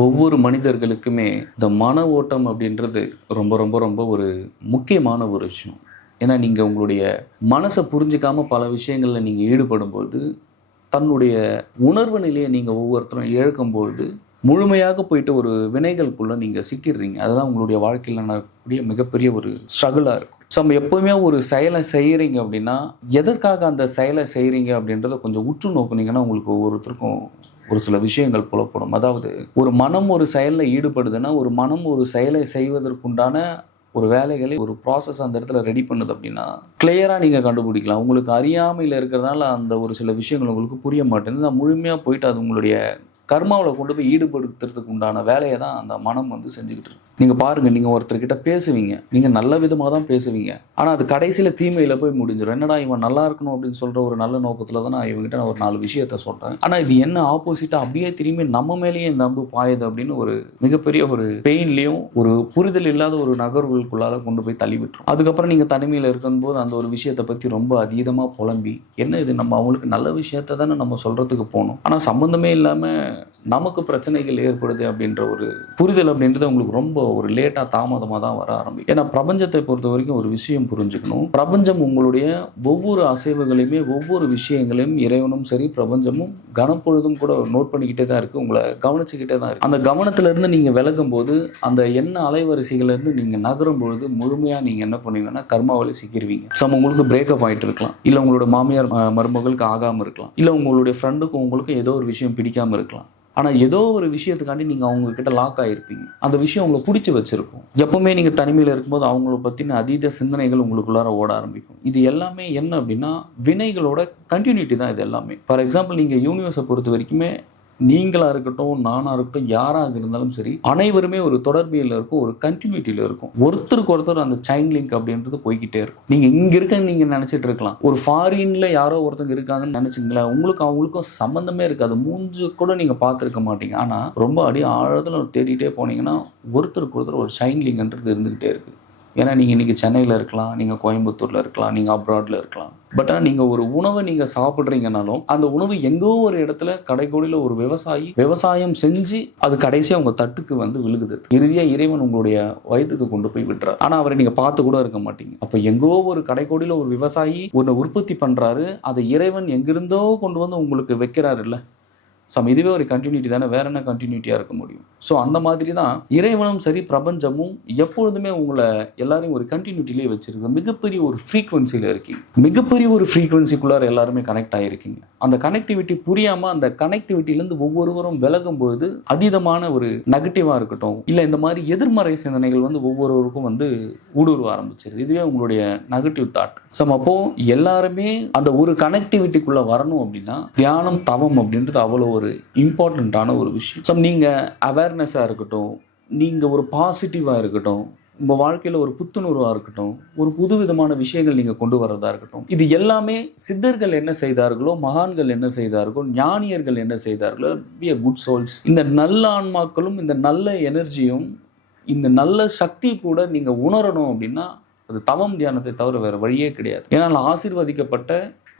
ஒவ்வொரு மனிதர்களுக்குமே இந்த மன ஓட்டம் அப்படின்றது ரொம்ப ரொம்ப ரொம்ப ஒரு முக்கியமான ஒரு விஷயம். ஏன்னா நீங்கள் உங்களுடைய மனசை புரிஞ்சிக்காம பல விஷயங்களில் நீங்கள் ஈடுபடும்பொழுது தன்னுடைய உணர்வு நிலையை நீங்கள் ஒவ்வொருத்தரும் இழக்கும்பொழுது முழுமையாக போயிட்டு ஒரு வினைகளுக்குள்ளே நீங்கள் சிக்கிடுறீங்க. அதுதான் உங்களுடைய வாழ்க்கையில் நடக்கக்கூடிய மிகப்பெரிய ஒரு ஸ்ட்ரகிளாக இருக்கும். ஸோ நம்ம எப்போவுமே ஒரு செயலை செய்கிறீங்க அப்படின்னா எதற்காக அந்த செயலை செய்கிறீங்க அப்படின்றத கொஞ்சம் உற்று நோக்குனீங்கன்னா உங்களுக்கு ஒவ்வொருத்தருக்கும் ஒரு சில விஷயங்கள் புலப்படும். அதாவது ஒரு மனம் ஒரு செயலில் ஈடுபடுதுன்னா ஒரு மனம் ஒரு செயலை செய்வதற்குண்டான ஒரு வேலைகளை ஒரு ப்ராசஸ் அந்த இடத்துல ரெடி பண்ணுது அப்படின்னா கிளியராக நீங்கள் கண்டுபிடிக்கலாம். உங்களுக்கு அறியாமையில் இருக்கிறதுனால அந்த ஒரு சில விஷயங்கள் உங்களுக்கு புரிய மாட்டேங்குது. நான் முழுமையாக போயிட்டு அது உங்களுடைய கர்மாவில் கொண்டு போய் ஈடுபடுத்துறதுக்கு உண்டான வேலையை தான் அந்த மனம் வந்து செஞ்சுக்கிட்டு இருக்கு. நீங்கள் பாருங்கள், நீங்கள் ஒருத்தர்கிட்ட பேசுவீங்க, நீங்கள் நல்ல விதமாக தான் பேசுவீங்க, ஆனால் அது கடைசியில் தீமையில் போய் முடிஞ்சிடும். என்னடா இவன் நல்லா இருக்கணும் அப்படின்னு சொல்கிற ஒரு நல்ல நோக்கத்தில் தான் நான் இவங்ககிட்ட நான் ஒரு 4 விஷயத்த சொல்கிறேன், ஆனால் இது என்ன ஆப்போசிட்டாக அப்படியே திரும்பி நம்ம மேலேயே இந்த அம்பு பாயுது அப்படின்னு ஒரு மிகப்பெரிய ஒரு பெயின்லேயும் ஒரு புரிதல் இல்லாத ஒரு நகர்வுகளுக்குள்ளால கொண்டு போய் தள்ளி விட்டுரும். அதுக்கப்புறம் நீங்கள் தனிமையில் இருக்கும்போது அந்த ஒரு விஷயத்தை பற்றி ரொம்ப அதீதமாக புலம்பி, என்ன இது நம்ம அவங்களுக்கு நல்ல விஷயத்த தானே நம்ம சொல்கிறதுக்கு போகணும், ஆனால் சம்மந்தமே இல்லாமல் நமக்கு பிரச்சனைகள் ஏற்படுது அப்படின்ற ஒரு புரிதல் அப்படின்றது உங்களுக்கு ரொம்ப ஒரு லேட்டாக தாமதமாக தான் வர ஆரம்பிக்கும். ஏன்னா பிரபஞ்சத்தை பொறுத்த வரைக்கும் ஒரு விஷயம் புரிஞ்சுக்கணும். பிரபஞ்சம் உங்களுடைய ஒவ்வொரு அசைவுகளையுமே ஒவ்வொரு விஷயங்களையும் இறைவனும் சரி பிரபஞ்சமும் கனப்பொழுதும் கூட நோட் பண்ணிக்கிட்டே தான் இருக்குது, உங்களை கவனிச்சுக்கிட்டே தான் இருக்குது. அந்த கவனத்திலேருந்து நீங்கள் விலகும் போது அந்த எண்ண அலைவரிசைகளிலிருந்து நீங்கள் நகரும் பொழுது முழுமையாக நீங்கள் என்ன பண்ணுவீங்கன்னா கர்மாவளி சிக்கிடுவீங்க. சம் உங்களுக்கு பிரேக்கப் ஆகிட்டு இருக்கலாம், இல்லை உங்களோட மாமியார் மருமகளுக்கு ஆகாமல் இருக்கலாம், இல்லை உங்களுடைய ஃப்ரெண்டுக்கும் உங்களுக்கும் ஏதோ ஒரு விஷயம் பிடிக்காமல் இருக்கலாம். ஆனால் ஏதோ ஒரு விஷயத்துக்காண்டி நீங்கள் அவங்கக்கிட்ட லாக் ஆகிருப்பீங்க. அந்த விஷயம் உங்களை பிடிச்சி வச்சுருக்கும். எப்போவுமே நீங்கள் தனிமையில் இருக்கும்போது அவங்கள பற்றின அதீத சிந்தனைகள் உங்களுக்குள்ளார ஓட ஆரம்பிக்கும். இது எல்லாமே என்ன அப்படின்னா வினைகளோட கண்டினியூட்டி தான் இது எல்லாமே. ஃபார் எக்ஸாம்பிள், நீங்கள் யூனிவர்ஸை பொறுத்த வரைக்குமே நீங்களாக இருக்கட்டும், நானாக இருக்கட்டும், யாராக இருந்தாலும் சரி, அனைவருமே ஒரு தொடர்பியில் இருக்கும், ஒரு கண்டினியூட்டியில் இருக்கும். ஒருத்தருக்கு ஒருத்தர் அந்த செயின் லிங்க் அப்படின்றது போய்கிட்டே இருக்கும். நீங்கள் இங்கே இருக்க நீங்கள் நினச்சிட்டு இருக்கலாம், ஒரு ஃபாரின்ல யாரோ ஒருத்தங்க இருக்காங்கன்னு நினச்சிங்களேன், உங்களுக்கு அவங்களுக்கும் சம்மந்தமே இருக்காது, மூஞ்சு கூட நீங்கள் பார்த்துருக்க மாட்டீங்க. ஆனால் ரொம்ப அடி ஆழத்தில் தேடிட்டே போனீங்கன்னா ஒருத்தருக்கு ஒருத்தர் ஒரு செயின் லிங்க்ன்றது இருந்துக்கிட்டே இருக்குது. ஏன்னா நீங்கள் இன்றைக்கி சென்னையில் இருக்கலாம், நீங்கள் கோயம்புத்தூரில் இருக்கலாம், நீங்கள் அப்ராடில் இருக்கலாம். பட் ஆனால் நீங்கள் ஒரு உணவை நீங்கள் சாப்பிட்றீங்கனாலும் அந்த உணவு எங்கோ ஒரு இடத்துல கடைக்கோடியில் ஒரு விவசாயம் செஞ்சு அது கடைசியாக உங்கள் தட்டுக்கு வந்து விழுகுது. இறுதியாக இறைவன் உங்களுடைய வயிற்றுக்கு கொண்டு போய் விட்டுறாரு. ஆனால் அவரை நீங்கள் பார்த்து கூட இருக்க மாட்டீங்க. அப்போ எங்கோ ஒரு கடைக்கோடியில் ஒரு விவசாயி ஒன்று உற்பத்தி பண்ணுறாரு, அதை இறைவன் எங்கிருந்தோ கொண்டு வந்து உங்களுக்கு வைக்கிறாரு இல்லை. இதுவே ஒரு கண்டினியூட்டி தானே, வேற என்ன கண்டினியூட்டியாக இருக்க முடியும்? ஸோ அந்த மாதிரி தான் இறைவனும் சரி பிரபஞ்சமும் எப்பொழுதுமே உங்களை எல்லாரையும் ஒரு கண்டினியூட்டிலே வச்சிருக்கு. மிகப்பெரிய ஒரு ஃப்ரீக்வன்சியில் இருக்கீங்க, மிகப்பெரிய ஒரு ஃப்ரீக்வன்சிக்குள்ளார எல்லாருமே கனெக்ட் ஆகிருக்கீங்க. அந்த கனெக்டிவிட்டி புரியாமல் அந்த கனெக்டிவிட்டிலேருந்து ஒவ்வொருவரும் விலகும் பொழுது அதீதமான ஒரு நெகட்டிவாக இருக்கட்டும், இல்லை இந்த மாதிரி எதிர்மறை சிந்தனைகள் வந்து ஒவ்வொருவருக்கும் வந்து ஊடுருவ ஆரம்பிச்சிருது. இதுவே உங்களுடைய நெகட்டிவ் தாட். ஸோ அப்போ எல்லாருமே அந்த ஒரு கனெக்டிவிட்டிக்குள்ளே வரணும் அப்படின்னா தியானம் தவம் அப்படின்றது அவ்வளோ ஒரு இம்பார்ட்டண்ட்டான ஒரு விஷயம். ஸோ நீங்கள் அவேர்னஸாக இருக்கட்டும், நீங்கள் ஒரு பாசிட்டிவாக இருக்கட்டும், உங்கள் வாழ்க்கையில் ஒரு புத்துணர்வாக இருக்கட்டும், ஒரு புது விதமான விஷயங்கள் நீங்கள் கொண்டு வரதா இருக்கட்டும், இது எல்லாமே சித்தர்கள் என்ன செய்தார்களோ, மகான்கள் என்ன செய்தார்களோ, ஞானியர்கள் என்ன செய்தார்களோ, பி அ குட் சோல்ஸ், இந்த நல்ல ஆன்மாக்களும் இந்த நல்ல எனர்ஜியும் இந்த நல்ல சக்தி கூட நீங்கள் உணரணும் அப்படின்னா அது தவம் தியானத்தை தவிர வேறு வழியே கிடையாது. ஏன்னா ஆசீர்வதிக்கப்பட்ட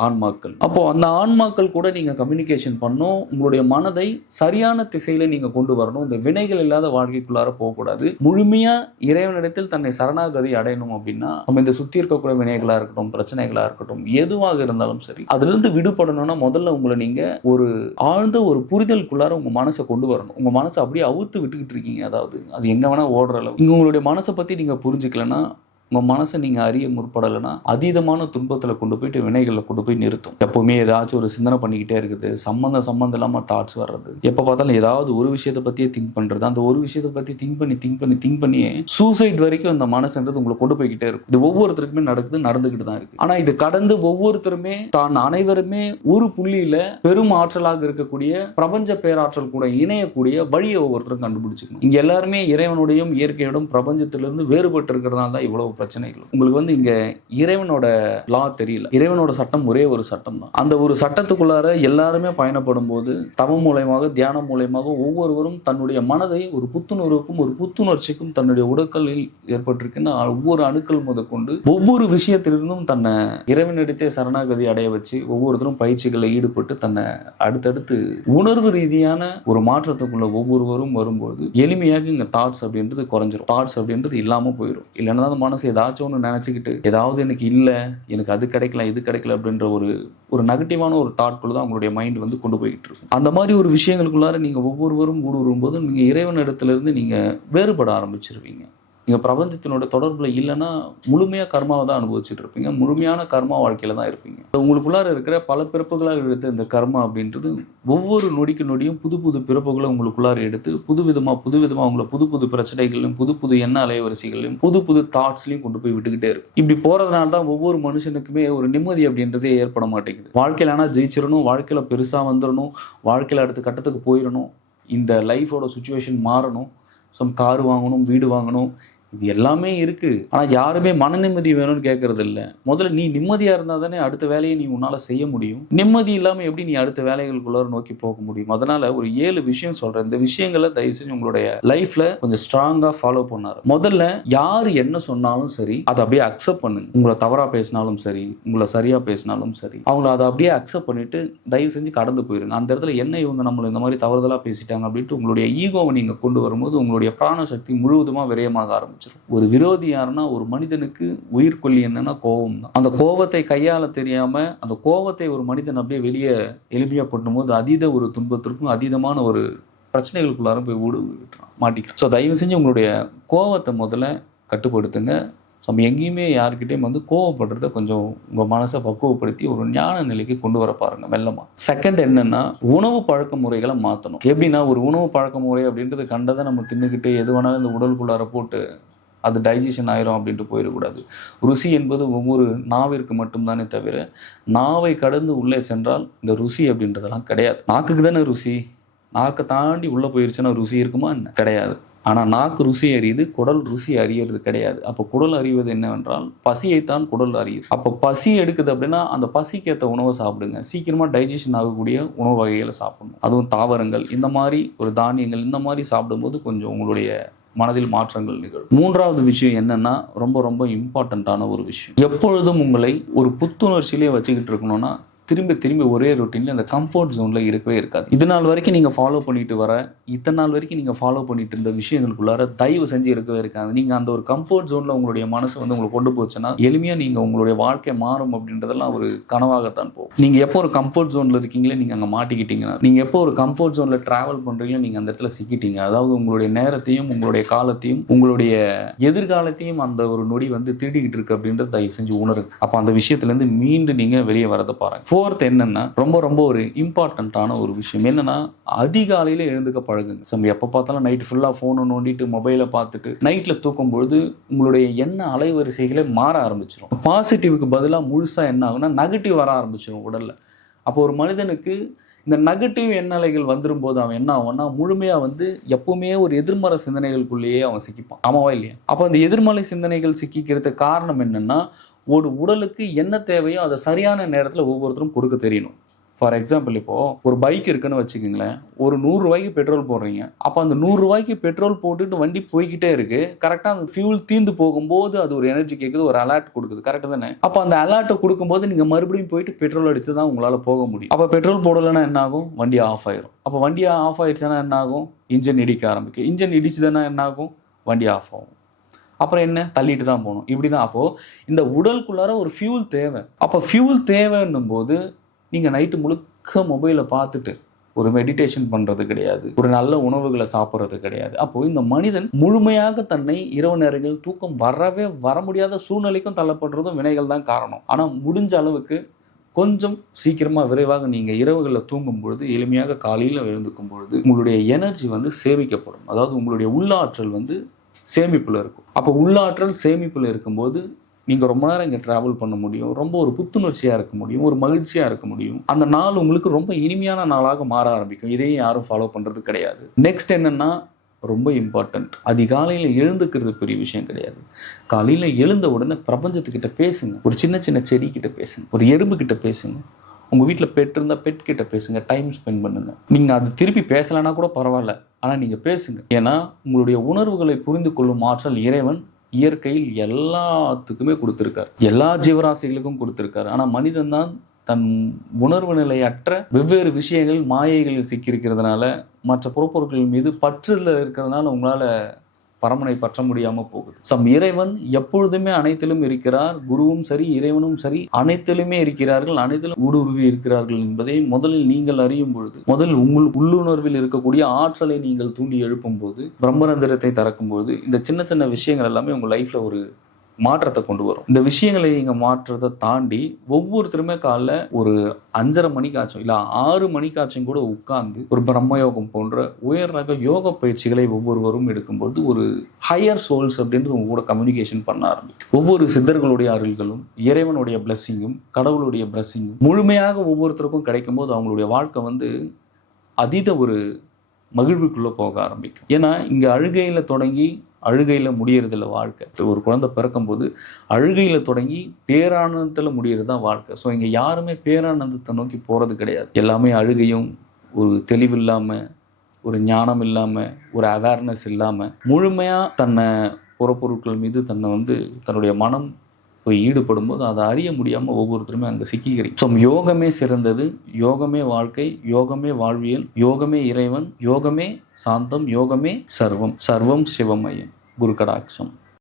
ஆன்மாக்கள். அப்போ அந்த ஆன்மாக்கள் கூட நீங்க கம்யூனிகேஷன் பண்ணணும். உங்களுடைய மனதை சரியான திசையில நீங்க கொண்டு வரணும். இந்த வினைகள் இல்லாத வாழ்க்கைக்குள்ளார போகக்கூடாது. முழுமையா இறைவனிடத்தில் தன்னை சரணாகதி அடையணும் அப்படின்னா நம்ம இந்த சுத்தி இருக்கக்கூடிய வினைகளா இருக்கட்டும், பிரச்சனைகளா இருக்கட்டும், எதுவாக இருந்தாலும் சரி, அதுல இருந்து விடுபடணும்னா முதல்ல உங்களை நீங்க ஒரு ஆழ்ந்த ஒரு புரிதலுக்குள்ளார உங்க மனசை கொண்டு வரணும். உங்க மனசை அப்படியே அவுத்து விட்டுக்கிட்டு இருக்கீங்க. அதாவது அது எங்க வேணா ஓடுற அளவு. இங்க உங்களுடைய மனசை பத்தி நீங்க புரிஞ்சுக்கலன்னா, உங்கள் மனசை நீங்கள் அறிய முற்படலைன்னா அதீதமான துன்பத்தில் கொண்டு போயிட்டு வினைகளில் கொண்டு போய் நிறுத்தும். எப்போவுமே ஏதாச்சும் ஒரு சிந்தனை பண்ணிக்கிட்டே இருக்குது, சம்மந்தம் இல்லாமல் தாட்ஸ் வர்றது, எப்போ பார்த்தாலும் ஏதாவது ஒரு விஷயத்தை பற்றியே திங்க் பண்ணுறது, அந்த ஒரு விஷயத்தை பற்றி திங்க் பண்ணியே சூசைட் வரைக்கும் அந்த மனசுன்றது உங்களை கொண்டு போய்கிட்டே இருக்கும். இது ஒவ்வொருத்தருக்குமே நடந்துக்கிட்டு தான் இருக்குது. ஆனால் இது கடந்து ஒவ்வொருத்தருமே தான் அனைவருமே ஒரு புள்ளியில் பெரும் ஆற்றலாக இருக்கக்கூடிய பிரபஞ்ச பேராற்றல் கூட இணையக்கூடிய வழியை ஒவ்வொருத்தரும் கண்டுபிடிச்சிக்கணும். இங்கே எல்லாருமே இறைவனுடையும் இயற்கையோடும் பிரபஞ்சத்திலிருந்து வேறுபட்டு இருக்கிறதுனால தான் இவ்வளவு பிரச்சனைகளும். உங்களுக்கு வந்து இங்க இறைவனோட லா தெரியல. இறைவனோட சட்டம் ஒரே ஒரு சட்டம் தான். அந்த ஒரு சட்டத்துக்குள்ளார எல்லாருமே பயணப்படும் போது தவம் மூலயமாக, தியானம் மூலயமாக ஒவ்வொருவரும் தன்னுடைய மனதை ஒரு புத்துணர்வுக்கும் ஒரு புத்துணர்ச்சிக்கும் தன்னுடைய உடற்களில் ஏற்பட்டிருக்குன்னு ஒவ்வொரு அணுக்கள் முதற்கொண்டு ஒவ்வொரு விஷயத்திலிருந்தும் தன்னை இறைவனிடத்தே சரணாகதி அடைய வச்சு ஒவ்வொருத்தரும் பயிற்சிகளில் ஈடுபட்டு தன்னை அடுத்தடுத்து உணர்வு ரீதியான ஒரு மாற்றத்துக்குள்ள ஒவ்வொருவரும் வரும்போது எளிமையாக இங்க தாட்ஸ் அப்படின்றது குறைஞ்சிரும். தாட்ஸ் அப்படின்றது இல்லாம போயிடும். இல்லைன்னா அந்த மனசு ஏதாச்சும் ஒன்று நினைச்சுக்கிட்டு ஏதாவது எனக்கு இல்லை, எனக்கு அது கிடைக்கல, இது கிடைக்கல அப்படின்ற ஒரு நெகட்டிவான ஒரு தாட்குள்ள தான் உங்களுடைய மைண்ட் வந்து கொண்டு போய்கிட்டு இருக்கும். அந்த மாதிரி ஒரு விஷயங்களுக்குள்ளார நீங்க ஒவ்வொருவரும் ஊடுருவும் போது நீங்க இறைவன் இடத்துல இருந்து நீங்க வேறுபட ஆரம்பிச்சிருவீங்க. நீங்கள் பிரபஞ்சத்தினோட தொடர்பில் இல்லைன்னா முழுமையாக கர்மாவை தான் அனுபவிச்சுட்டு இருப்பீங்க. முழுமையான கர்மா வாழ்க்கையில் தான் இருப்பீங்க. உங்களுக்குள்ளார இருக்கிற பல பிறப்புகளாக எடுத்த இந்த கர்மா அப்படின்றது ஒவ்வொரு நொடிக்கு நொடியும் புது புது பிறப்புகளை உங்களுக்குள்ளார எடுத்து புதுவிதமாக உங்களை புது புது பிரச்சனைகளையும் புது புது எண்ண அலைவரிசைகளையும் புது புது தாட்ஸ்லையும் கொண்டு போய் விட்டுக்கிட்டே இருக்கும். இப்படி போகிறதுனால தான் ஒவ்வொரு மனுஷனுக்குமே ஒரு நிம்மதி அப்படின்றதே ஏற்பட மாட்டேங்குது. வாழ்க்கையில் ஆனால் ஜெயிச்சிடணும், வாழ்க்கையில் பெருசாக வந்துடணும், வாழ்க்கையில் அடுத்த கட்டத்துக்கு போயிடணும், இந்த லைஃபோட சுச்சுவேஷன் மாறணும், கார் வாங்கணும், வீடு வாங்கணும், இது எல்லாமே இருக்கு. ஆனா யாருமே மன நிம்மதி வேணும்னு கேட்கறது இல்லை. முதல்ல நீ நிம்மதியா இருந்தா தானே அடுத்த வேலையை நீ உன்னால செய்ய முடியும். நிம்மதி இல்லாம எப்படி நீ அடுத்த வேலைகளுக்குள்ள நோக்கி போக முடியும்? அதனால ஒரு 7 விஷயம் சொல்றேன். இந்த விஷயங்களை தயவு செஞ்சு உங்களுடைய லைஃப்ல கொஞ்சம் ஸ்ட்ராங்கா ஃபாலோ பண்ணாரு. முதல்ல யாரு என்ன சொன்னாலும் சரி அதை அப்படியே அக்செப்ட் பண்ணுங்க. உங்களை தவறா பேசினாலும் சரி, உங்களை சரியா பேசினாலும் சரி, அவங்கள அதை அப்படியே அக்செப்ட் பண்ணிட்டு தயவு செஞ்சு கடந்து போயிருங்க. அந்த இடத்துல என்ன இவங்க நம்மளை இந்த மாதிரி தவறுதலா பேசிட்டாங்க அப்படின்ட்டு உங்களுடைய ஈகோவை நீங்க கொண்டு வரும்போது உங்களுடைய பிராண சக்தி முழுவதுமா விரயமாக ஆரம்பிச்சிடும். ஒரு விரோதி யாருன்னா ஒரு மனிதனுக்கு உயிர்கொல்லி என்னன்னா கோபம் தான். அந்த கோபத்தை கையாள தெரியாம அந்த கோபத்தை ஒரு மனிதன் அப்படியே வெளியே எளிமையா பண்ணும்போது அதீத ஒரு துன்பத்திற்கும் அதீதமான ஒரு பிரச்சனைகளுக்குள்ளார போய் மாட்டிக்கிறோம். ஸோ தயவு செஞ்சு உங்களுடைய கோபத்தை முதல்ல கட்டுப்படுத்துங்க. நம்ம எங்கேயுமே யாருக்கிட்டையும் வந்து கோவப்படுறத கொஞ்சம் உங்கள் மனசை பக்குவப்படுத்தி ஒரு ஞான நிலைக்கு கொண்டு வர பாருங்க மெல்லமாக. செகண்ட் என்னன்னா, உணவு பழக்க முறைகளை மாற்றணும். எப்படின்னா, ஒரு உணவு பழக்க முறை அப்படின்றது கண்டதை நம்ம தின்னுக்கிட்டு எது வேணாலும் இந்த உடலுக்குள்ளார போட்டு அது டைஜஷன் ஆயிரும் அப்படின்ட்டு போயிடக்கூடாது. ருசி என்பது ஒவ்வொரு நாவிற்கு மட்டும்தானே தவிர நாவை கடந்து உள்ளே சென்றால் இந்த ருசி அப்படின்றதெல்லாம் கிடையாது. நாக்குக்கு தானே ருசி. நாக்கை தாண்டி உள்ளே போயிருச்சுன்னா ருசி இருக்குமா என்ன? கிடையாது. ஆனால் நாக்கு ருசி அறியுது, குடல் ருசி அறியறது கிடையாது. அப்போ குடல் அறிவது என்னவென்றால் பசியைத்தான் குடல் அறியுது. அப்போ பசி எடுக்குது அப்படின்னா அந்த பசிக்கேற்ற உணவை சாப்பிடுங்க. சீக்கிரமாக டைஜஷன் ஆகக்கூடிய உணவு வகைகளை சாப்பிடணும். அதுவும் தாவரங்கள், இந்த மாதிரி ஒரு தானியங்கள், இந்த மாதிரி சாப்பிடும்போது கொஞ்சம் உங்களுடைய மனதில் மாற்றங்கள் நிகழும். மூன்றாவது விஷயம் என்னன்னா, ரொம்ப ரொம்ப இம்பார்ட்டண்ட்டான ஒரு விஷயம், எப்பொழுதும் உங்களை ஒரு புத்துணர்ச்சியிலே வச்சுக்கிட்டு இருக்கணும்னா திரும்பி திரும்பி ஒரே ரொட்டீனில் அந்த கம்ஃபர்ட் ஜோனில் இருக்கவே இருக்காது. இது நாள் வரைக்கும் நீங்கள் ஃபாலோ பண்ணிட்டு வர, இத்தனை நாள் வரைக்கும் நீங்கள் ஃபாலோ பண்ணிட்டு இருந்த விஷயங்களுக்குள்ளார தயவு செஞ்சு இருக்கவே இருக்காது. நீங்கள் அந்த ஒரு கம்ஃபர்ட் ஜோனில் உங்களுடைய மனசை வந்து உங்களை கொண்டு போச்சுன்னா எளிமையாக நீங்கள் உங்களுடைய வாழ்க்கை மாறும் அப்படின்றதெல்லாம் ஒரு கனவாகத்தான் போகும். நீங்கள் எப்போ ஒரு கம்ஃபர்ட் ஜோனில் இருக்கீங்களே நீங்கள் அங்கே மாட்டிக்கிட்டீங்கன்னா, நீங்கள் எப்போ ஒரு கம்ஃபர்ட் ஜோனில் ட்ராவல் பண்ணுறீங்களோ நீங்கள் அந்த இடத்துல சிக்கிட்டீங்க. அதாவது உங்களுடைய நேரத்தையும் உங்களுடைய காலத்தையும் உங்களுடைய எதிர்காலத்தையும் அந்த ஒரு நொடி வந்து திருடிக்கிட்டு இருக்கு அப்படின்றத தயவு செஞ்சு உணருங்க. அப்போ அந்த விஷயத்துலேருந்து மீண்டும் நீங்கள் வெளியே வரதை பாருங்க. ஃபோர்த் என்னன்னா, ரொம்ப ரொம்ப ஒரு இம்பார்ட்டண்ட்டான ஒரு விஷயம் என்னன்னா, அதிகாலையில் எழுந்துக்க பழகுங்க. நம்ம எப்போ பார்த்தாலும் நைட்டு ஃபுல்லாக ஃபோனை நோண்டிட்டு மொபைலை பார்த்துட்டு நைட்டில் தூக்கும் பொழுது உங்களுடைய எண்ண அலைவரிசைகளே மாற ஆரம்பிச்சிடும். பாசிட்டிவ்க்கு பதிலாக முழுசாக என்ன ஆகுனா நெகட்டிவ் வர ஆரம்பிச்சிடும் உடலில். அப்போ ஒரு மனிதனுக்கு இந்த நெகட்டிவ் எண்ணலைகள் வந்துடும் போது அவன் என்ன ஆகும்னா முழுமையாக வந்து எப்பவுமே ஒரு எதிர்மறை சிந்தனைகளுக்குள்ளேயே அவன் சிக்கிப்பான். ஆமாவா இல்லையா? அப்போ அந்த எதிர்மறை சிந்தனைகள் சிக்கிக்கிறதுக்கு காரணம் என்னன்னா, ஒரு உடலுக்கு என்ன தேவையோ அதை சரியான நேரத்தில் ஒவ்வொருத்தரும் கொடுக்க தெரியணும். ஃபார் எக்ஸாம்பிள், இப்போது ஒரு பைக் இருக்குன்னு வச்சுக்கோங்களேன். ஒரு 100 ரூபாய்க்கு பெட்ரோல் போடுறீங்க. அப்போ அந்த 100 ரூபாய்க்கு பெட்ரோல் போட்டுட்டு வண்டி போய்கிட்டே இருக்கு. கரெக்டாக அந்த ஃபியூல் தீர்ந்து போகும்போது அது ஒரு எனர்ஜி கேட்குது, ஒரு அலர்ட் கொடுக்குது. கரெக்டாக தானே? அப்போ அந்த அலர்ட்டை கொடுக்கும்போது நீங்கள் மறுபடியும் போயிட்டு பெட்ரோல் அடித்து தான் உங்களால் போக முடியும். அப்போ பெட்ரோல் போடலைன்னா என்ன ஆகும்? வண்டி ஆஃப் ஆயிரும். அப்போ வண்டி ஆஃப் ஆயிடுச்சுன்னா என்ன ஆகும்? இன்ஜின் இடிக்க ஆரம்பிக்கும். இன்ஜின் இடிச்சுதுன்னா என்ன ஆகும்? வண்டி ஆஃப் ஆகும். அப்புறம் என்ன? தள்ளிட்டு தான் போகணும். இப்படி தான். அப்போது இந்த உடலுக்குள்ளார ஒரு ஃபியூல் தேவை. அப்போ ஃபியூல் தேவைன்னும் போது நீங்கள் நைட்டு முழுக்க மொபைலை பார்த்துட்டு ஒரு மெடிடேஷன் பண்ணுறது கிடையாது, ஒரு நல்ல உணவுகளை சாப்பிட்றது கிடையாது. அப்போது இந்த மனிதன் முழுமையாக தன்னை இரவு நேரங்களில் தூக்கம் வர முடியாத சூழ்நிலைக்கும் தள்ளப்படுறதும் வினைகள் தான் காரணம். ஆனால் முடிஞ்ச அளவுக்கு கொஞ்சம் சீக்கிரமாக விரைவாக நீங்கள் இரவுகளில் தூங்கும் பொழுது எளிமையாக காலையில் எழுந்துக்கும் பொழுது உங்களுடைய எனர்ஜி வந்து சேமிக்கப்படும். அதாவது உங்களுடைய உள்ளாற்றல் வந்து சேமிப்பில் இருக்கும். அப்போ உள்ளாற்றல் சேமிப்பில் இருக்கும்போது நீங்கள் ரொம்ப நேரம் இங்கே ட்ராவல் பண்ண முடியும், ரொம்ப ஒரு புத்துணர்ச்சியாக இருக்க முடியும், ஒரு மகிழ்ச்சியாக இருக்க முடியும். அந்த நாள் உங்களுக்கு ரொம்ப இனிமையான நாளாக மாற ஆரம்பிக்கும். இதையும் யாரும் ஃபாலோ பண்ணுறது கிடையாது. நெக்ஸ்ட் என்னென்னா, ரொம்ப இம்பார்ட்டண்ட். அதிகாலையில் எழுந்துக்கிறது பெரிய விஷயம் கிடையாது. காலையில் எழுந்த உடனே பிரபஞ்சத்துக்கிட்ட பேசுங்க. ஒரு சின்ன சின்ன செடிக்கிட்ட பேசுங்க, ஒரு எறும்பு கிட்ட பேசுங்க, உங்கள் வீட்டில் பெட் இருந்தால் பெட் கிட்ட பேசுங்க, டைம் ஸ்பெண்ட் பண்ணுங்கள். நீங்கள் அது திருப்பி பேசலைன்னா கூட பரவாயில்ல, ஆனால் நீங்கள் பேசுங்க. ஏன்னா உங்களுடைய உணர்வுகளை புரிந்து கொள்ளும் ஆற்றல் இறைவன் இயற்கையில் எல்லாத்துக்குமே கொடுத்துருக்கார், எல்லா ஜீவராசிகளுக்கும் கொடுத்துருக்காரு. ஆனால் மனிதன் தான் தன் உணர்வு நிலையற்ற வெவ்வேறு விஷயங்கள் மாயைகளில் சிக்கியிருக்கிறதுனால, மற்ற புறப்பொருட்கள் மீது பற்றுதல் இருக்கிறதுனால உங்களால் பரமனை பற்ற முடியாமல் போகுது. இறைவன் எப்பொழுதுமே அனைத்திலும் இருக்கிறார். குருவும் சரி, இறைவனும் சரி, அனைத்திலுமே இருக்கிறார்கள், அனைத்திலும் ஊடுருவி இருக்கிறார்கள் என்பதை முதலில் நீங்கள் அறியும் பொழுது, முதல் உங்கள் உள்ளுணர்வில் இருக்கக்கூடிய ஆற்றலை நீங்கள் தூண்டி எழுப்பும் போது, பிரம்மரந்திரத்தை திறக்கும் போது, இந்த சின்ன சின்ன விஷயங்கள் எல்லாமே உங்கள் லைஃப்ல ஒரு மாற்றத்தை கொண்டு வரும். இந்த விஷயங்களை நீங்கள் மாற்றத்தை தாண்டி ஒவ்வொருத்தருமே காலைல ஒரு 5:30 மணிக்காச்சும் இல்லை 6 மணிக்காச்சும் கூட உட்கார்ந்து ஒரு பிரம்மயோகம் போன்ற உயர் ரக யோக பயிற்சிகளை ஒவ்வொருவரும் எடுக்கும்போது ஒரு ஹையர் சோல்ஸ் அப்படின்றது உங்க கூட கம்யூனிகேஷன் பண்ண ஆரம்பிக்கும். ஒவ்வொரு சித்தர்களுடைய அருள்களும், இறைவனுடைய பிளஸ்ஸிங்கும், கடவுளுடைய பிளஸ்ஸிங்கும் முழுமையாக ஒவ்வொருத்தருக்கும் கிடைக்கும் போது அவங்களுடைய வாழ்க்கை அதீத ஒரு மகிழ்வுக்குள்ளே போக ஆரம்பிக்கும். ஏன்னா இங்கே அழுகையில் தொடங்கி அழுகையில் முடியறதில்ல வாழ்க்கை. ஒரு குழந்தை பிறக்கும்போது அழுகையில் தொடங்கி பேரானந்தத்தில் முடியறது தான் வாழ்க்கை. ஸோ இங்கே யாருமே பேரானந்தத்தை நோக்கி போகிறது கிடையாது. எல்லாமே அழுகையும், ஒரு தெளிவு இல்லாமல், ஒரு ஞானம் இல்லாமல், ஒரு அவேர்னஸ் இல்லாமல், முழுமையாக தன்னை புறப்பொருட்கள் மீது தன்னுடைய மனம் போய் ஈடுபடும் போது அதை அறிய முடியாமல் ஒவ்வொருத்தருமே அங்கே சிக்கிக்கிறீங்க. ஸோ யோகமே சிறந்தது, யோகமே வாழ்க்கை, யோகமே வாழ்வியல், யோகமே இறைவன், யோகமே சாந்தம், யோகமே சர்வம், சர்வம் சிவமயம். குரு கடாட்சம்.